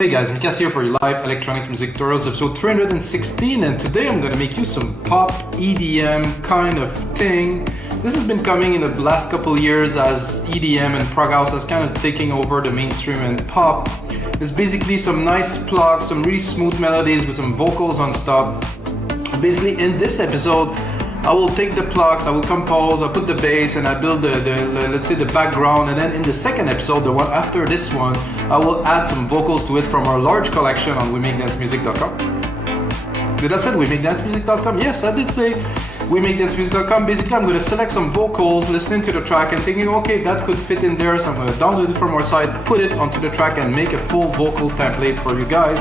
Hey guys, Mikas here for your live electronic music tutorials episode 316, and today I'm going to make you some pop EDM kind of thing. This has been coming in the last couple of years as EDM and prog house has kind of taking over the mainstream and pop. It's basically some nice plucks, some really smooth melodies with some vocals on top. Basically in this episode I will take the plucks, I will compose, I'll put the bass, and I build the let's say the background, and then in the second episode, the one after this one, I will add some vocals to it from our large collection on WeMakeDanceMusic.com. Did I say WeMakeDanceMusic.com? Yes, I did say WeMakeDanceMusic.com. Basically, I'm going to select some vocals, listening to the track and thinking, okay, that could fit in there, so I'm going to download it from our site, put it onto the track and make a full vocal template for you guys.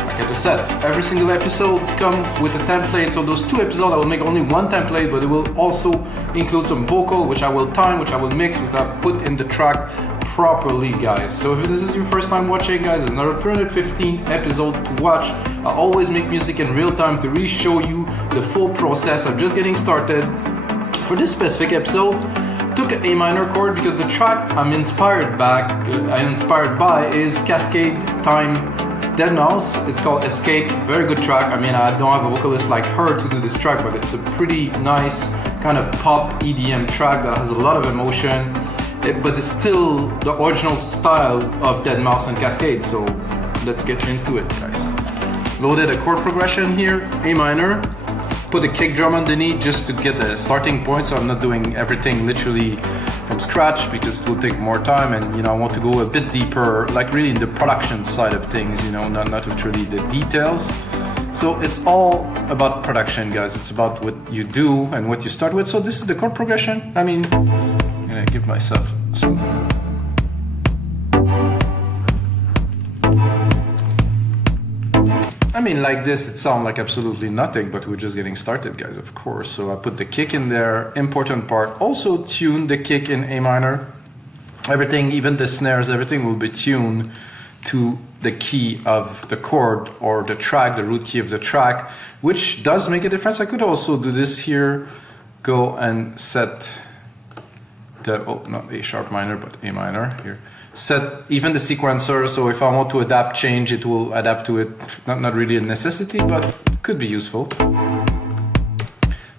Like I just said, every single episode comes with a template, so those two episodes I will make only one template, but it will also include some vocal, which I will time, which I will mix, which I put in the track properly, guys. So if this is your first time watching, guys, it's another 315 episode to watch. I always make music in real time to really show you the full process. I'm just getting started. For this specific episode, took an A minor chord because the track I'm inspired by is Cascade Time deadmau5. It's called Escape. Very good track. I mean, I don't have a vocalist like her to do this track, but it's a pretty nice kind of pop EDM track that has a lot of emotion, but it's still the original style of deadmau5 and Cascade. So let's get into it, guys. Loaded a chord progression here, A minor. Put a kick drum underneath just to get a starting point, so I'm not doing everything literally from scratch because it will take more time, and I want to go a bit deeper, like really in the production side of things, not literally the details. So it's all about production, guys. It's about what you do and what you start with. So this is the chord progression. I mean, I'm gonna give myself some. I mean, like this, it sounds like absolutely nothing, but we're just getting started, guys, of course. So I put the kick in there, important part. Also tune the kick in A minor. Everything, even the snares, everything will be tuned to the key of the chord or the track, the root key of the track, which does make a difference. I could also do this here, go and set the, not A sharp minor, but A minor here. Set even the sequencer, so if I want to adapt change, it will adapt to it. Not really a necessity, but could be useful.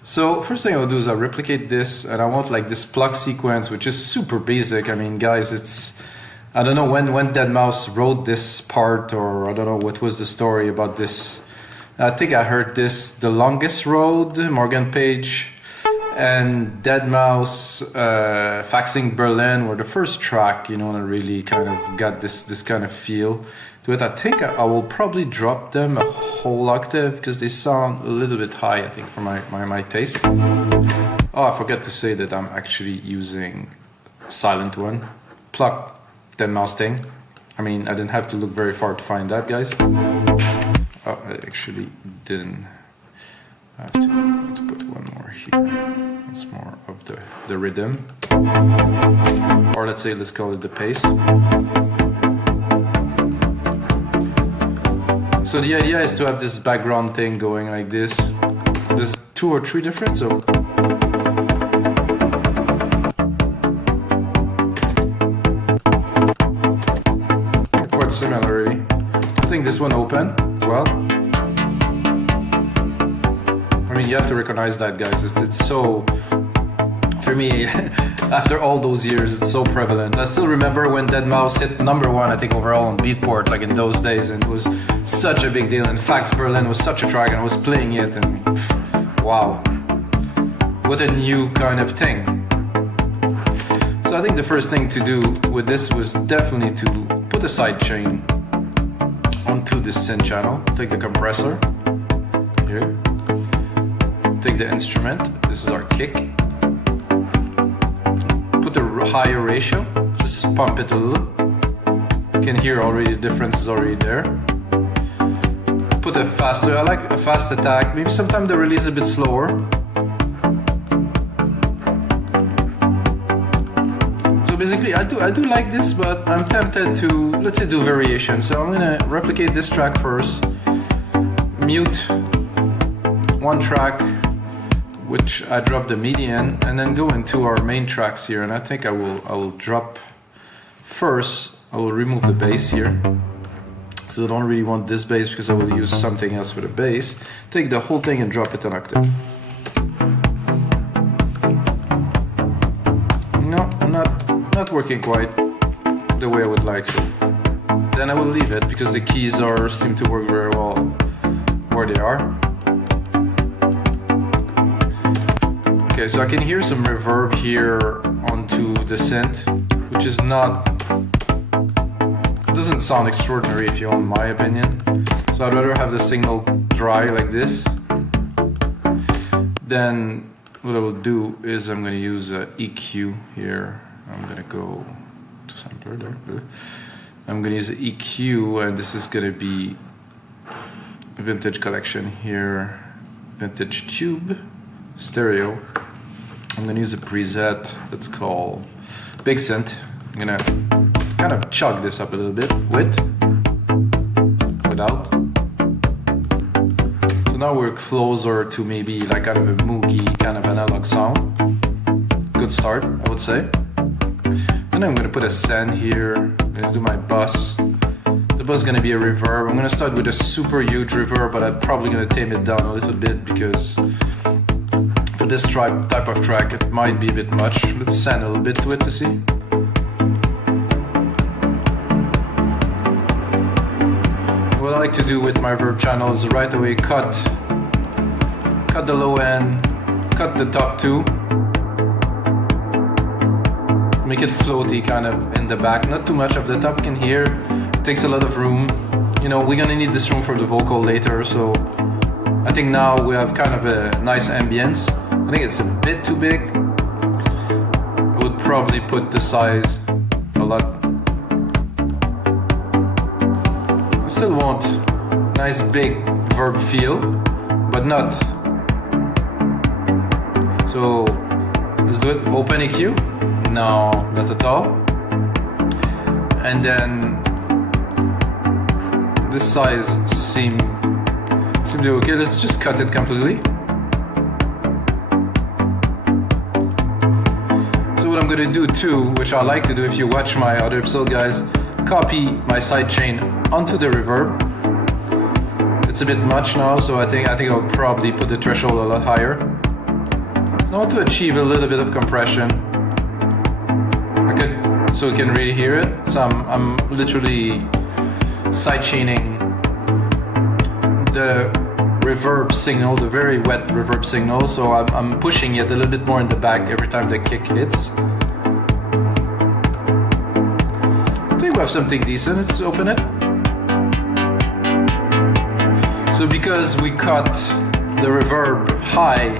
So first thing I'll do is I'll replicate this, and I want like this pluck sequence, which is super basic. I mean, guys, it's, I don't know when deadmau5 wrote this part, or I don't know what was the story about this. I think I heard this, The Longest Road, Morgan Page, and deadmau5, Faxing Berlin were the first track, and I really kind of got this kind of feel to it. I think I will probably drop them a whole octave because they sound a little bit high, I think, for my taste. Oh, I forgot to say that I'm actually using silent one, Pluck, deadmau5 thing. I mean, I didn't have to look very far to find that, guys. Oh, I actually didn't. I have to put one more here. It's more of the rhythm, or let's say, let's call it the pace. So the idea is to have this background thing going like this. There's 2 or 3 different, so quite similarly. I think this one open as well. I mean, you have to recognize that, guys. It's so, for me, after all those years, it's so prevalent. I still remember when deadmau5 hit #1, I think, overall on Beatport, like in those days, and it was such a big deal. And Fax Berlin was such a track, and I was playing it, and wow, what a new kind of thing. So I think the first thing to do with this was definitely to put a sidechain onto this synth channel. Take the compressor here. Take the instrument, this is our kick. Put the higher ratio, just pump it a little. You can hear already the difference is already there. Put a faster, I like a fast attack, maybe sometimes the release a bit slower. So basically I do like this, but I'm tempted to, let's say, do variations. So I'm gonna replicate this track first, mute one track, which I drop the MIDI in, and then go into our main tracks here. And I think I will drop first, I will remove the bass here. So I don't really want this bass because I will use something else for the bass. Take the whole thing and drop it an octave. No, not working quite the way I would like to. Then I will leave it because the keys seem to work very well where they are. Okay, so I can hear some reverb here onto the synth, which is not, it doesn't sound extraordinary if you want my opinion. So I'd rather have the signal dry like this. Then what I will do is I'm going to use an EQ here. I'm going to go to sampler there. I'm going to use an EQ, and this is going to be a vintage collection here, vintage tube, stereo. I'm going to use a preset that's called Big Synth. I'm going to kind of chug this up a little bit, without. So now we're closer to maybe like kind of a moogie, kind of analog sound. Good start, I would say. And I'm going to put a send here. I'm going to do my bus. The bus is going to be a reverb. I'm going to start with a super huge reverb, but I'm probably going to tame it down a little bit because for this type of track it might be a bit much. Let's send a little bit to it to see. What I like to do with my reverb channel is right away cut the low end, cut the top two, make it floaty kind of in the back, not too much of the top can hear, it takes a lot of room. You know, we're gonna need this room for the vocal later, so I think now we have kind of a nice ambience. I think it's a bit too big. I would probably put the size a lot. I still want nice big verb feel, but not. So let's do it. Open EQ. No, not at all. And then this size seemed to be okay. Let's just cut it completely. So what I'm gonna do too, which I like to do if you watch my other episode, guys, copy my sidechain onto the reverb. It's a bit much now, so I think I'll probably put the threshold a lot higher. I want to achieve a little bit of compression. So you can really hear it. So I'm literally sidechaining the reverb signal, the very wet reverb signal. So I'm pushing it a little bit more in the back every time the kick hits. I think we have something decent. Let's open it. So because we cut the reverb high,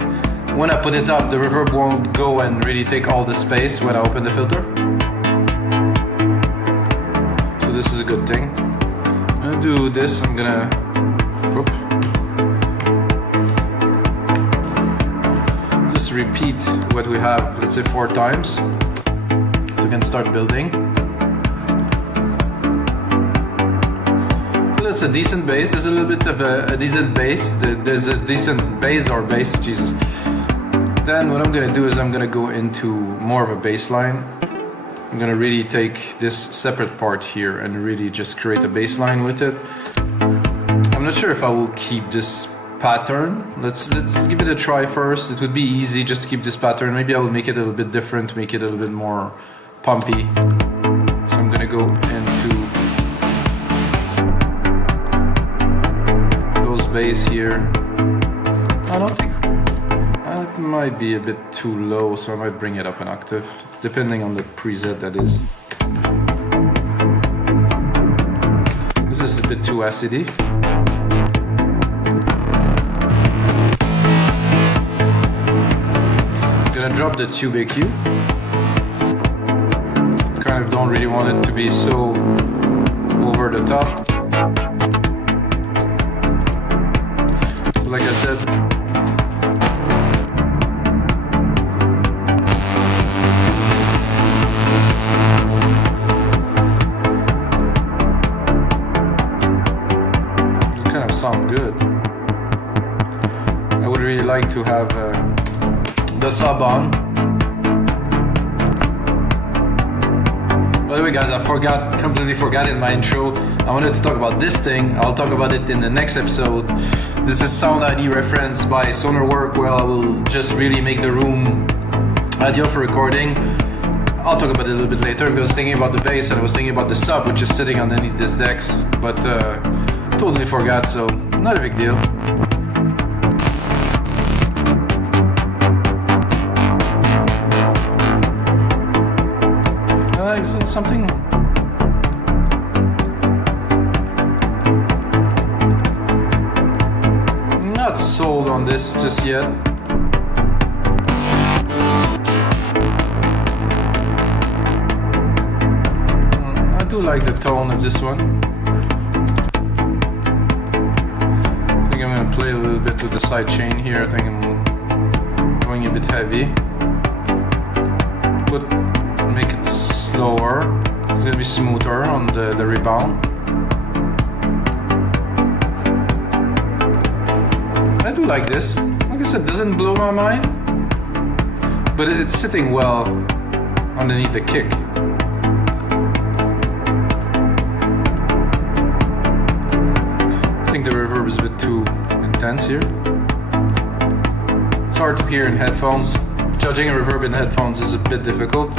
when I put it up, the reverb won't go and really take all the space when I open the filter. So this is a good thing. I'm gonna do this, I'm gonna, just repeat what we have, let's say 4 times. So we can start building. So that's a decent bass, there's a little bit of a decent bass, there's a decent bass or bass, Jesus. Then what I'm gonna do is I'm gonna go into more of a bass line. I'm gonna really take this separate part here and really just create a bass line with it. I'm not sure if I will keep this pattern. Let's give it a try first. It would be easy just to keep this pattern. Maybe I will make it a little bit different, make it a little bit more pumpy. So I'm gonna go into those bass here. I don't think it might be a bit too low, so I might bring it up an octave, depending on the preset that is. This is a bit too acidy. I'm gonna drop the tube EQ. Kind of don't really want it to be so over the top. So like I said, sound good. I would really like to have the sub on, By the way guys, I completely forgot in my intro, I wanted to talk about this thing. I'll talk about it in the next episode. This is Sound ID reference by Sonarwork, where I will just really make the room ideal for recording. I'll talk about it a little bit later, because I was thinking about the bass and I was thinking about the sub, which is sitting underneath this decks, but totally forgot, so not a big deal. Something. Not sold on this just yet. I do like the tone of this one. I think I'm gonna play a little bit with the side chain here. I think I'm going a bit heavy. Make it slower. It's gonna be smoother on the rebound. I do like this. Like I said, doesn't blow my mind, but it's sitting well underneath the kick. I think the reverb is a bit too intense here. It's hard to hear in headphones. Judging a reverb in headphones is a bit difficult.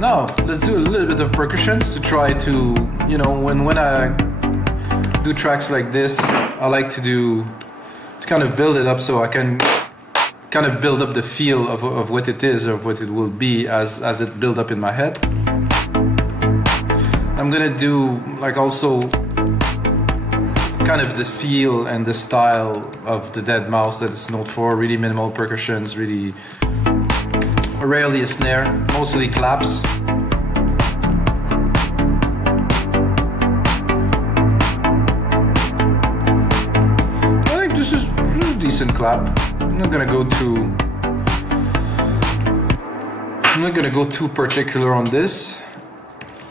Now, let's do a little bit of percussions to try to, you know, when I do tracks like this, I like to kind of build it up so I can kind of build up the feel of what it is, or what it will be as it build up in my head. I'm gonna do like also kind of the feel and the style of the Dead Mouse that it's known for. Really minimal percussions, really rarely a snare, mostly claps. I think this is a decent clap. I'm not gonna go too particular on this.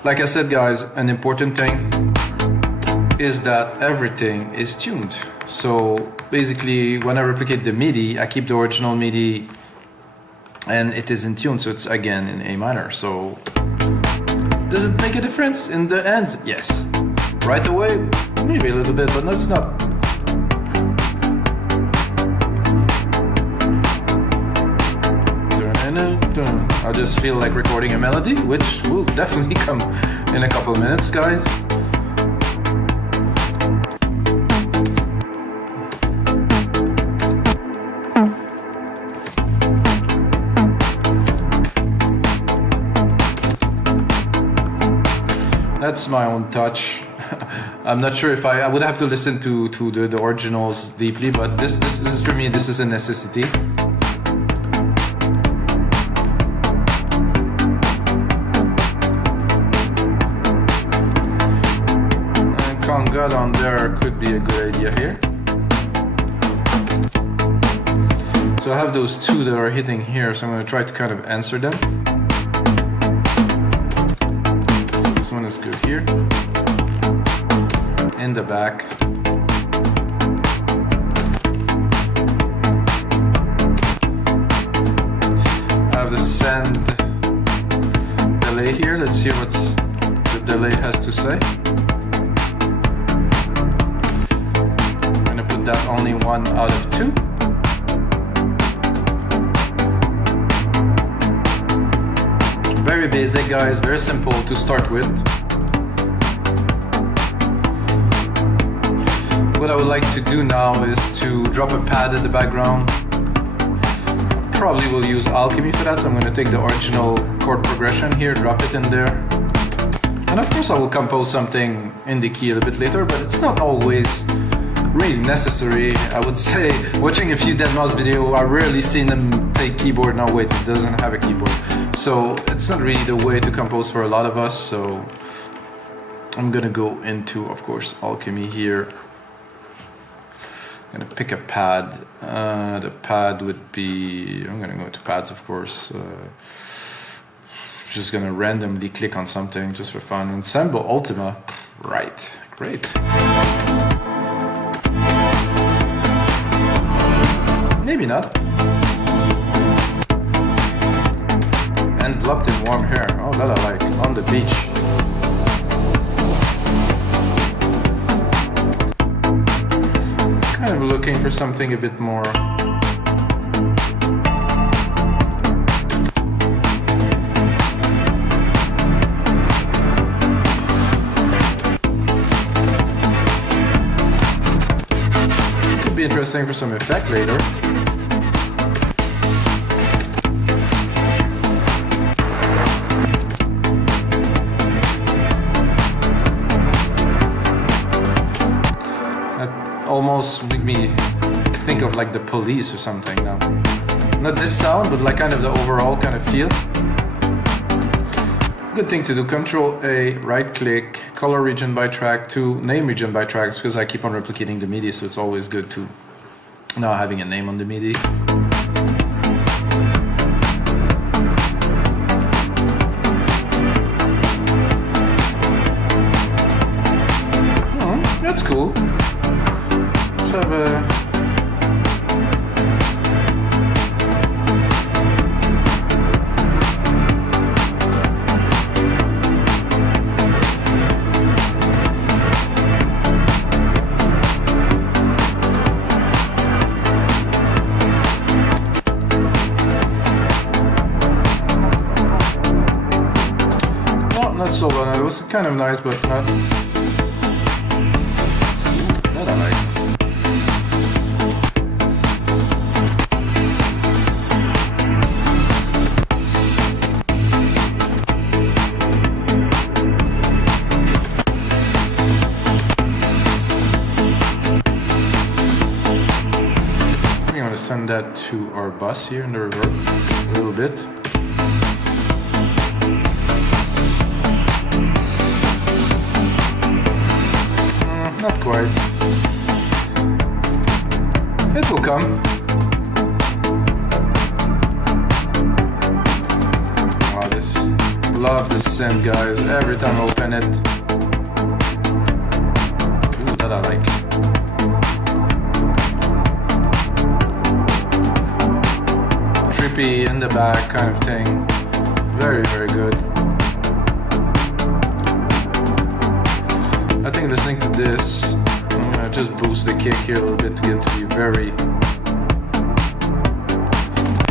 Like I said guys, an important thing is that everything is tuned. So basically when I replicate the MIDI, I keep the original MIDI and it is in tune, so it's again in A minor. So does it make a difference in the end? Yes. Right away, maybe a little bit, but that's not. I just feel like recording a melody, which will definitely come in a couple of minutes, guys. That's my own touch. I'm not sure if I would have to listen to the originals deeply, but this is for me, this is a necessity. And conga on there could be a good idea here. So I have those two that are hitting here, so I'm going to try to kind of answer them. One is good here, in the back. I have the send delay here. Let's hear what the delay has to say. I'm gonna put that only 1 out of 2. Very basic guys, very simple to start with. What I would like to do now is to drop a pad in the background. Probably will use Alchemy for that, so I'm going to take the original chord progression here, drop it in there. And of course I will compose something in the key a little bit later, but it's not always really necessary. I would say, watching a few Dead Mouse video, I've rarely seen them play keyboard. No wait, it doesn't have a keyboard. So it's not really the way to compose for a lot of us, so I'm gonna go into, of course, Alchemy here. I'm gonna pick a pad. The pad would be, I'm gonna go to pads, of course. Just gonna randomly click on something just for fun. Ensemble Ultima, right, great. Maybe not. enveloped in warm hair. Oh, that I like. On the beach. Kind of looking for something a bit more. Could be interesting for some effect later. Almost make me think of like the Police or something now. Not this sound, but like kind of the overall kind of feel. Good thing to do, Control A, right click, color region by track to name region by tracks, because I keep on replicating the MIDI, so it's always good to now having a name on the MIDI. Oh, that's cool. Have a not so bad. It was kind of nice, but not. Not I like. Send that to our bus here in the reverb a little bit. Not quite. It will come. Wow, love this synth, guys. Every time I open it. Ooh, that I like. Trippy in the back kind of thing. Very, very good. I think listening to this, I'm gonna just boost the kick here a little bit to get to be very.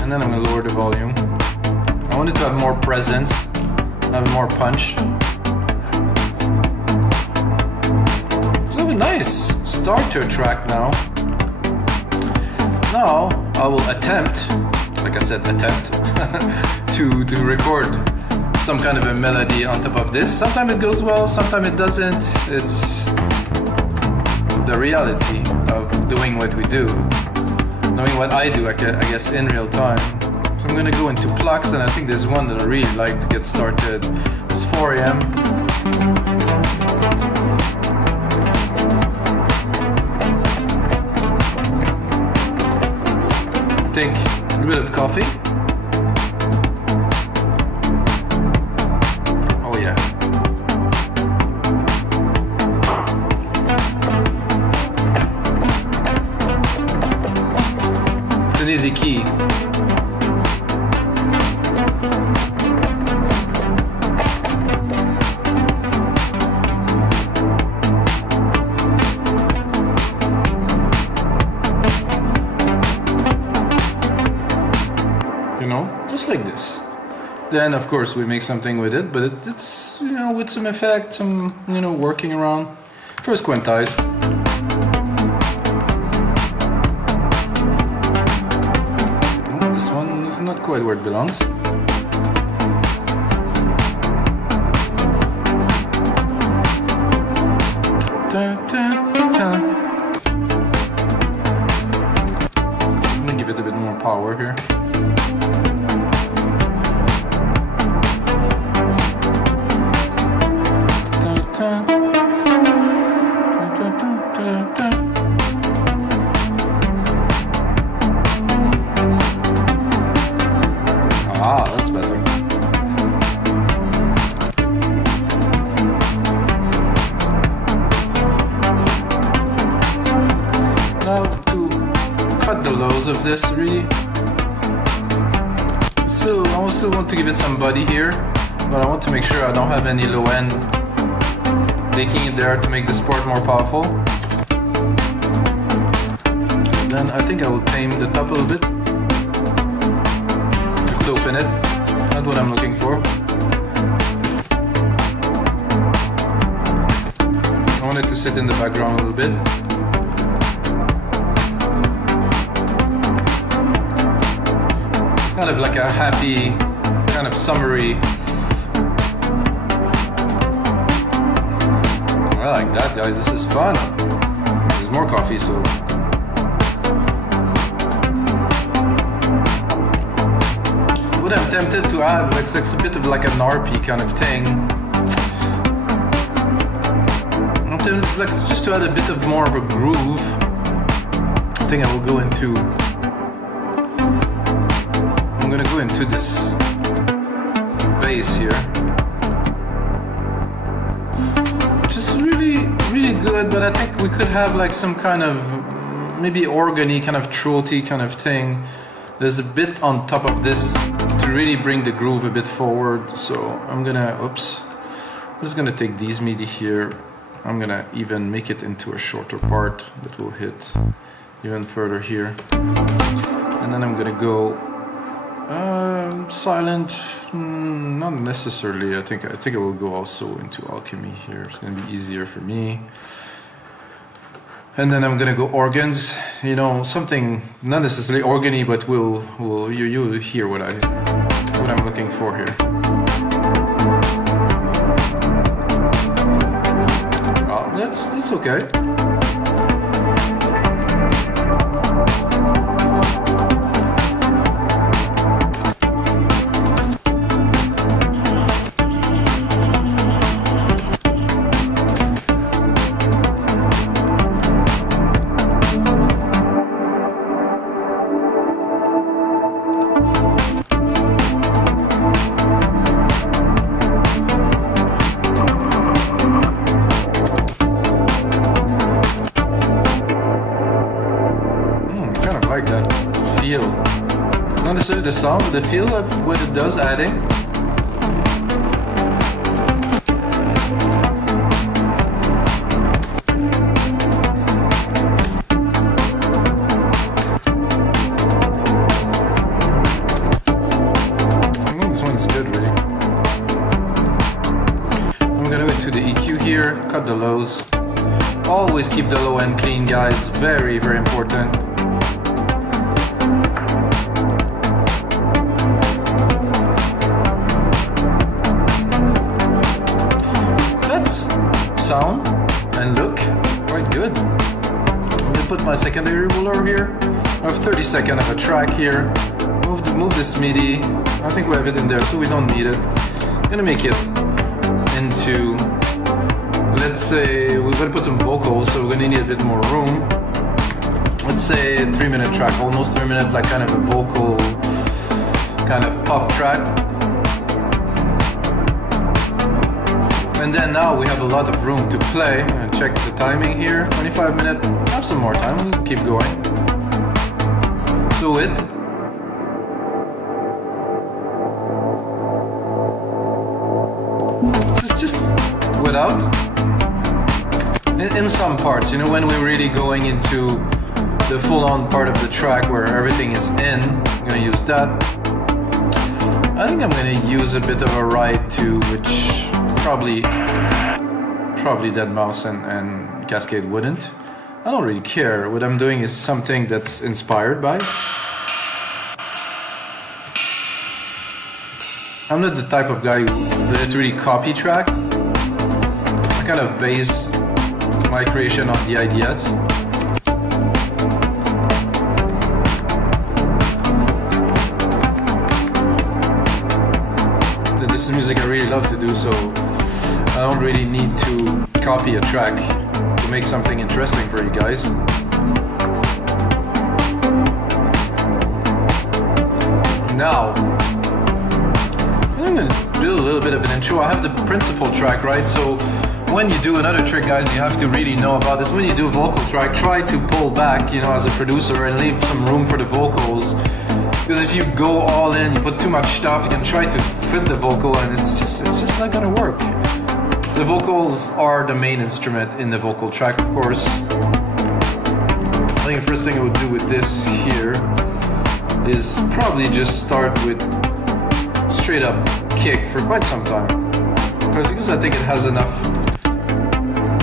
And then I'm gonna lower the volume. I want it to have more presence, have more punch. It's a little bit nice start to a track now. Now I will attempt. Like I said, attempt to record some kind of a melody on top of this. Sometimes it goes well, sometimes it doesn't. It's the reality of doing what we do, knowing what I do, I guess, in real time. So I'm gonna go into Plucks, and I think there's one that I really like to get started. It's 4 AM. Take a bit of coffee. Oh yeah. It's an easy key. Just like this. Then of course we make something with it, but it's with some effect, some working around. First quantize. This one is not quite where it belongs. I'm gonna give it a bit more power here. Ah, that's better. Now to cut the lows of this, really, still almost still want to give it some body here, but I want to make sure I don't have any low end taking it there to make this part more powerful. Then I think I will tame the top a little bit. Just open it. Not what I'm looking for. I want it to sit in the background a little bit. Kind of like a happy, kind of summery. I like that, guys. This is fun. There's more coffee, so. What I'm tempted to add, like, it's a bit of like an RP kind of thing. I'm tempted, like, just to add a bit of more of a groove. I think I will go into. I'm gonna go into this bass here, which is really, really good. But I think we could have like some kind of maybe organy, kind of throaty kind of thing. There's a bit on top of this to really bring the groove a bit forward. So I'm gonna, I'm just gonna take these MIDI here. I'm gonna even make it into a shorter part that will hit even further here, and then I'm gonna go. Silent, not necessarily. I think I will go also into alchemy here. It's gonna be easier for me. And then I'm gonna go organs. You know, something not necessarily organy, but you hear what I'm looking for here. Oh, that's okay. Not necessarily the sound, but the feel of what it does adding. This one's good, really. I'm gonna go to the EQ here, cut the lows. Always keep the low end clean, guys. Very, very important. Sound and look quite good. I'm gonna put my secondary ruler here. I have 30 seconds of a track here. Move this MIDI. I think we have it in there, so we don't need it. I'm gonna make it into, let's say, we're gonna put some vocals, so we're gonna need a bit more room. Let's say a 3-minute track, almost 3 minutes, like kind of a vocal, kind of pop track. And then now we have a lot of room to play. And check the timing here, 25 minutes. Have some more time, we'll keep going. So it's just without. In some parts, you know, when we're really going into the full-on part of the track where everything is in, I'm gonna use that. I think I'm gonna use a bit of a ride too, which probably deadmau5 and Cascade wouldn't. I don't really care. What I'm doing is something that's inspired by. I'm not the type of guy who literally copy track. I kind of base my creation on the ideas. This is music I really love to do, so I don't really need to copy a track to make something interesting for you guys. Now, I'm going to do a little bit of an intro. I have the principal track, right? So when you do another trick, guys, you have to really know about this. When you do a vocal track, try to pull back, you know, as a producer and leave some room for the vocals. Because if you go all in, you put too much stuff, you can try to fit the vocal and it's just not gonna work. The vocals are the main instrument in the vocal track, of course. I think the first thing I would do with this here is probably just start with straight up kick for quite some time. Because I think it has enough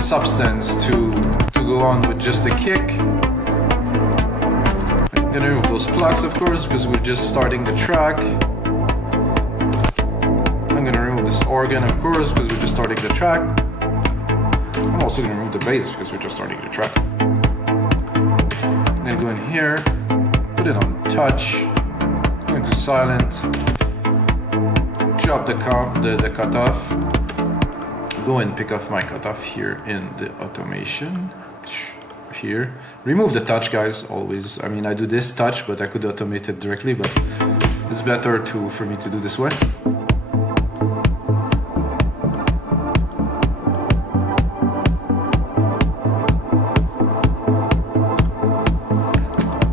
substance to go on with just the kick. I'm gonna remove those plucks, of course, because we're just starting the track. I'm gonna remove this organ, of course, because we're just starting the track. I'm also gonna remove the bass because we're just starting the track. I'm gonna go in here, put it on touch, go into silent, drop the cutoff, go and pick off my cutoff here in the automation. Here, remove the touch, guys, always. I mean, I do this touch, but I could automate it directly, but it's better for me to do this way.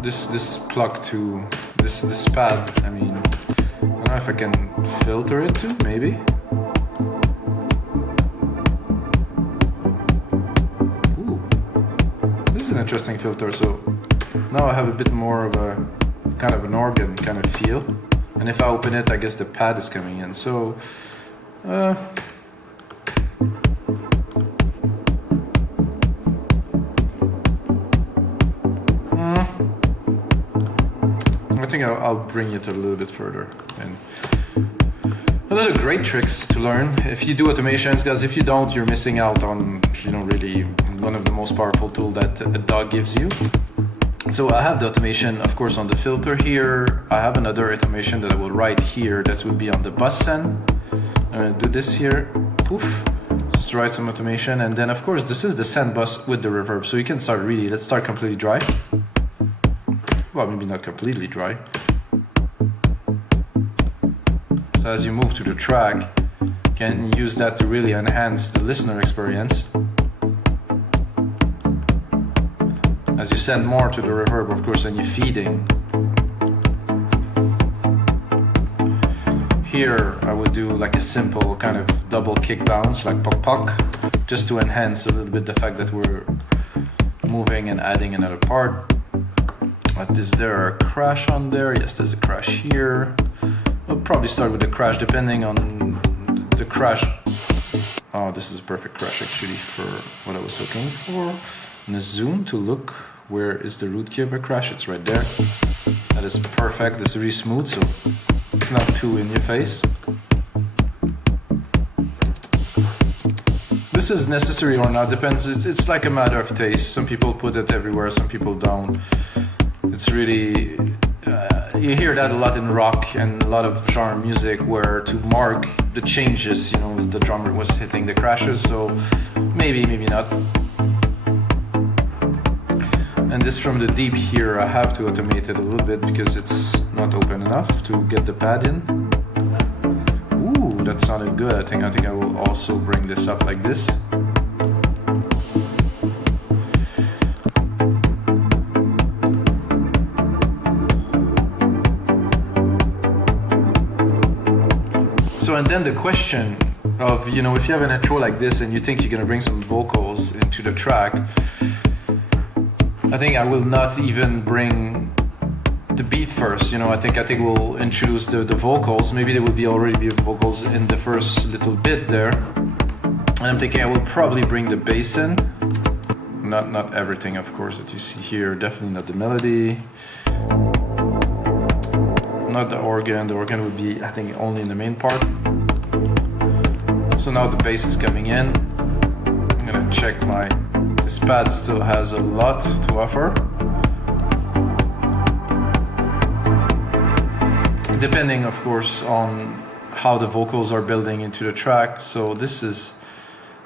This Pluck to this pad, I mean, I don't know if I can filter it too, maybe. Interesting filter, so now I have a bit more of a kind of an organ kind of feel, and if I open it, I guess the pad is coming in, so I think I'll bring it a little bit further. And another great tricks to learn if you do automations, guys. If you don't, you're missing out on, you know, really one of the most powerful tools that a DAW gives you. So I have the automation, of course, on the filter here. I have another automation that I will write here that will be on the Bassline. I'm gonna do this here, poof, just write some automation, and then of course this is the send bus with the reverb. So you can start really, let's start completely dry. Well, maybe not completely dry. So as you move to the track, you can use that to really enhance the listener experience. As you send more to the reverb, of course, and you're feeding. Here, I would do like a simple kind of double kick bounce, like puck puck, just to enhance a little bit the fact that we're moving and adding another part. But is there a crash on there? Yes, there's a crash here. We'll probably start with the crash depending on the crash. Oh, this is a perfect crash actually for what I was looking for. I'm gonna zoom to look where is the root key of a crash. It's right there. That is perfect. This is really smooth, so it's not too in your face. This is necessary or not, depends. It's like a matter of taste. Some people put it everywhere, some people don't. It's really, you hear that a lot in rock and a lot of genre music where to mark the changes, you know, the drummer was hitting the crashes, so maybe not. And this from the deep here, I have to automate it a little bit because it's not open enough to get the pad in. Ooh, that sounded good. I think I will also bring this up like this. So, and then the question of, you know, if you have an intro like this and you think you're gonna bring some vocals into the track, I think I will not even bring the beat first, you know. I think we'll introduce the vocals. Maybe there will be already be vocals in the first little bit there. And I'm thinking I will probably bring the bass in. Not everything, of course, that you see here. Definitely not the melody. Not the organ. The organ would be, I think, only in the main part. So now the bass is coming in. I'm gonna check this pad still has a lot to offer. Depending, of course, on how the vocals are building into the track. So this is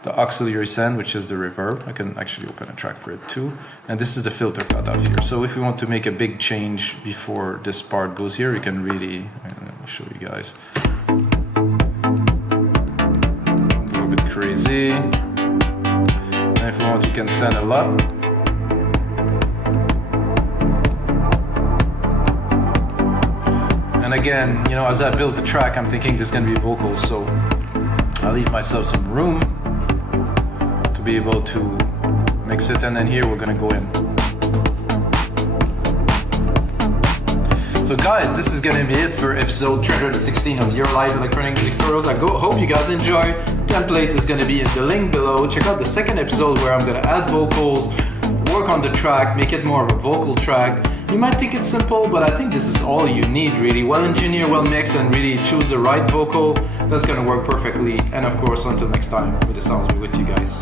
the auxiliary send, which is the reverb. I can actually open a track for it too. And this is the filter cutoff here. So if we want to make a big change before this part goes here, you can really, I'll show you guys. Go a bit crazy. And if you want, you can send a lot. And again, you know, as I build the track, I'm thinking there's gonna be vocals, so I'll leave myself some room to be able to mix it, and then here we're gonna go in. So guys, this is gonna be it for episode 316 of your live electronic music tutorials. I hope you guys enjoy. Template is gonna be in the link below. Check out the second episode where I'm gonna add vocals, work on the track, make it more of a vocal track. You might think it's simple, but I think this is all you need really. Well engineered, well mixed, and really choose the right vocal. That's gonna work perfectly. And of course, until next time, with the sounds, be with you guys.